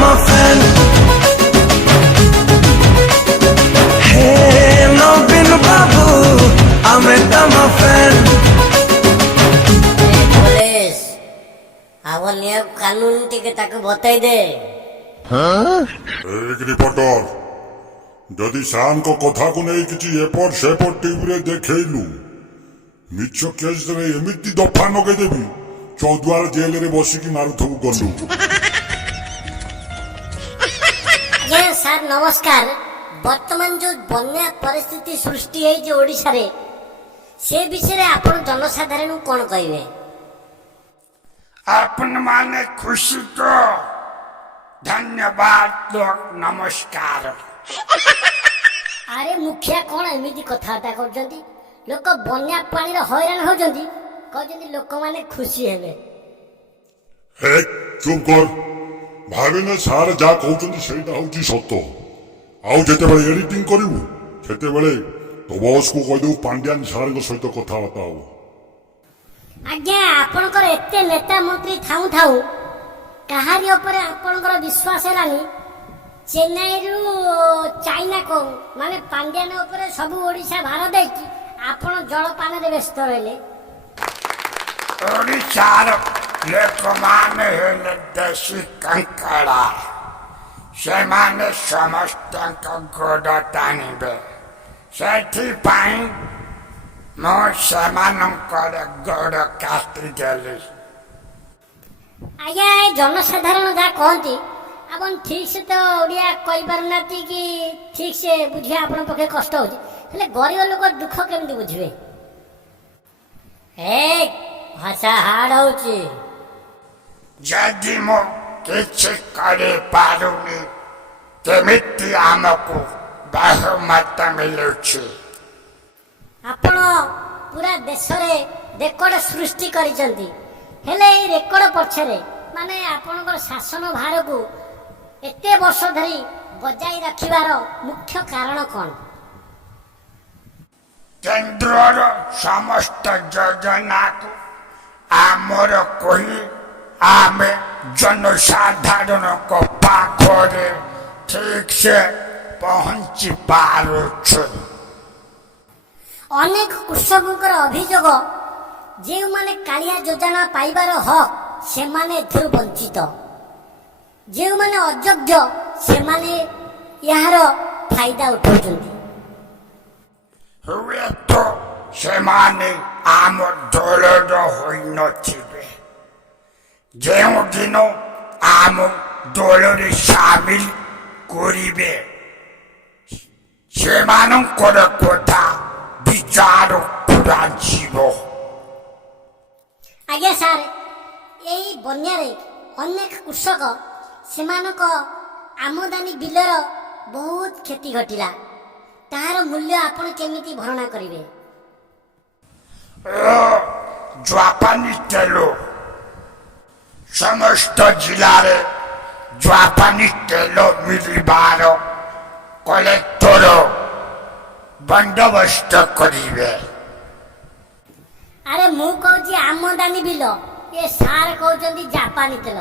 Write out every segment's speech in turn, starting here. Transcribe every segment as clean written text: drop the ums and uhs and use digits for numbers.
tama fan. Hey Nobin Babu, ame tama fan. Police आवर नियम कानून टिके ताके बताई दे। एक रिपोर्टर जदि श्याम को कथा को नहीं किसी एपट सेपट टीवी रे देखैलु मिछ केस रे एमिति दफा नगे देबी चौद्वार जेल रे बसी की मारुथबु गलु। ये सर नमस्कार। वर्तमान जो बन्या परिस्थिति सृष्टि है जे ओडिसा रे से विषय रे आपण जनसाधारण कोन कहबे? अपन माने खुशी तो धन्यवाद लोग नमस्कार। अरे मुखिया कौन एमिति कथाबार्ता करजंती? लोक बन्या पानी रे हैरान होजंती कहजंती लोक माने खुशी हेबे। हे चुप कर भाविने सार जा कहउचंती सेटा होची सत्य। आउ जेते बेले एडिटिंग करिवु सेते बेले तो बॉस को कह दउ पांड्यान सार को सहित कथाबार्ता हो। आज्ञा आपनकर एते नेता मंत्री थाउ थाउ कहारी ऊपर आपनकर विश्वास हेलानी चेन्नई रु चाइना को माने पांड्यान ऊपर सब ओडिशा भार देकी आपण जलपान रे व्यस्त रहले। ओडिशार लोक माने हेले देशी कंकड़ा सेमाने समस्त गोड़ टाणिबे सेथिपाई मो सेमानंकर गोड़ काटी देली। आज्ञा जनसाधारण जा कहती आपन ठीक से तो ओडिया कहि पारनाती कि ठीक से बुझिया आपन पखे कष्ट होची हेले गरीब लोक दुख केमति बुझिबे? ए भाषा हार्ड होची। जदि मो किछि करे पारुनी केमिति आमको बहुमत मिलुछि। आपण पूरा देश रे रेकर्ड सृष्टि करिसंती हेले ए रेकर्ड पछरे माने आपनकर शासन भार को एते वर्ष धरी बजाई रखिबार मुख्य कारण कोन? केंद्रर समस्त योजना को आमर कही आमे जनसाधारण को पाखरे ठीक से पहुंची पारुछु। अनेक कृषकଙ୍କର ଅଭିଯୋଗ ଯେଉଁମାନେ କାଳିଆ ଯୋଜନା ପାଇବାର ହକ୍ ସେମାନେ ଏଥିରୁ ବଞ୍ଚିତ, ଯେଉଁମାନେ ଅଯୋଗ୍ୟ ସେମାନେ ଏହାର ଫାଇଦା ଉଠାଉଛନ୍ତି। ହୁଏତ ସେମାନେ ଆମ ଦଳର ହୋଇନଥିବେ। ଯେଉଁଦିନ ଆମ ଦଳରେ ସାମିଲ କରିବେ ସେମାନଙ୍କର କଥା विचार कराଯିब। आज्ञा सार यही बन्यारे अनेक कृषक सेमानक आमदानी बिलर बहुत क्षति घटिला तार मूल्य आपण केमिति भरणा करिवे? जापानी तेल समस्त जिला रे जापानी तेल मिलिबार कलेक्टर बंदोबस्त करिवे। अरे मु कहूची आमदानी बिल ये सार कहउचंती जापानी तेल।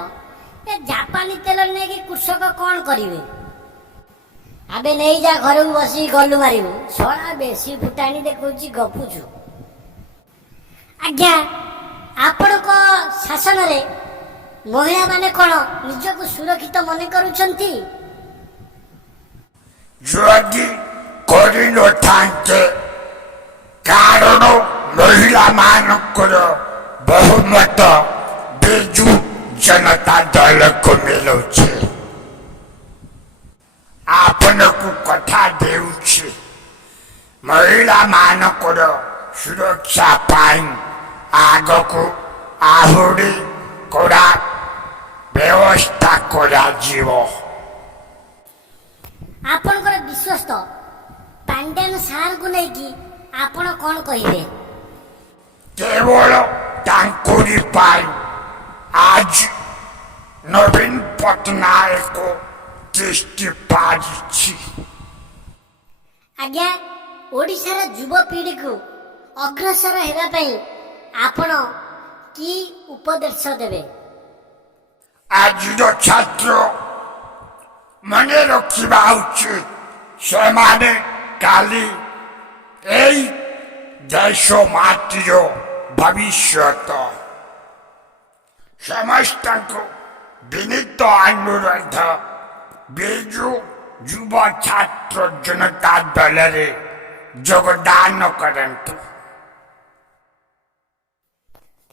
ए जापानी तेल ने कि कृषक कोन करिवे? आबे नहीं जा घर बसी गलु मारिबु सोना बेसी फुटाणी देखउची गपुछु। आज्ञा आपण को शासन रे महिला माने कोन निजको सुरक्षित मने करूछंती? जदि कारण महिला मानकर बहुमत बिजु जनता दल को मिलुछि। आपन को कथा देउछि महिला मानकर सुरक्षा पाई आग को आहुरी कड़ा व्यवस्था करा जीव। आपनकर विश्वस्त पांड्यान सार को नहीं कि आपण कौन कहिबे? केवल तांकुरी पाई आज नवीन पटनायक को दृष्टि पारिछि। आज्ञा ओडिशार युवा पीढ़ी को अग्रसर हेबा पई आपण की उपदेश देबे? आज छात्र ମନେ ରଖିବା ଉଚିତ ସେମାନେ କାଲି ଏଇ ଦେଶ ମାଟିର ଭବିଷ୍ୟତ। ସମସ୍ତଙ୍କୁ ବିନୀତ ଅନୁରୋଧ ବିଜୁ ଯୁବ ଛାତ୍ର ଜନତା ଦଳରେ ଯୋଗଦାନ କରନ୍ତୁ।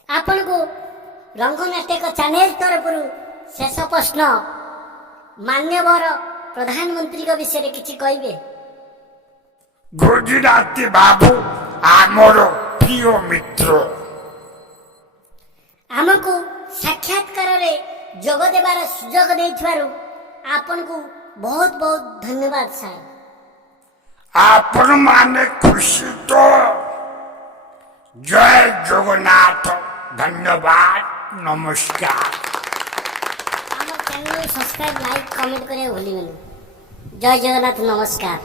ଆପଣଙ୍କୁ ରଙ୍ଗନାଟ୍ୟକ ଚ୍ୟାନେଲ ତରଫରୁ ଶେଷ ପ୍ରଶ୍ନ, ମାନ୍ୟବର ପ୍ରଧାନମନ୍ତ୍ରୀଙ୍କ ବିଷୟରେ କିଛି କହିବେ? ଗୁଜୁରାତି ବାବୁ ଆମର ପ୍ରିୟ ମିତ୍ର। ଆମକୁ ସାକ୍ଷାତକାରରେ ଯୋଗ ଦେବାର ସୁଯୋଗ ଦେଇଥିବାରୁ ଆପଣଙ୍କୁ ବହୁତ ବହୁତ ଧନ୍ୟବାଦ ସାର୍। ଆପଣମାନେ ଖୁସି ତ? ଜୟ ଜଗନ୍ନାଥ। ଧନ୍ୟବାଦ, ନମସ୍କାର। ଆମ ଚ୍ୟାନେଲ ସବସ୍କ୍ରାଇବ, ଲାଇକ୍, କମେଣ୍ଟ କରିବାକୁ ଭୁଲିବେନି। ଜୟ ଜଗନ୍ନାଥ, ନମସ୍କାର।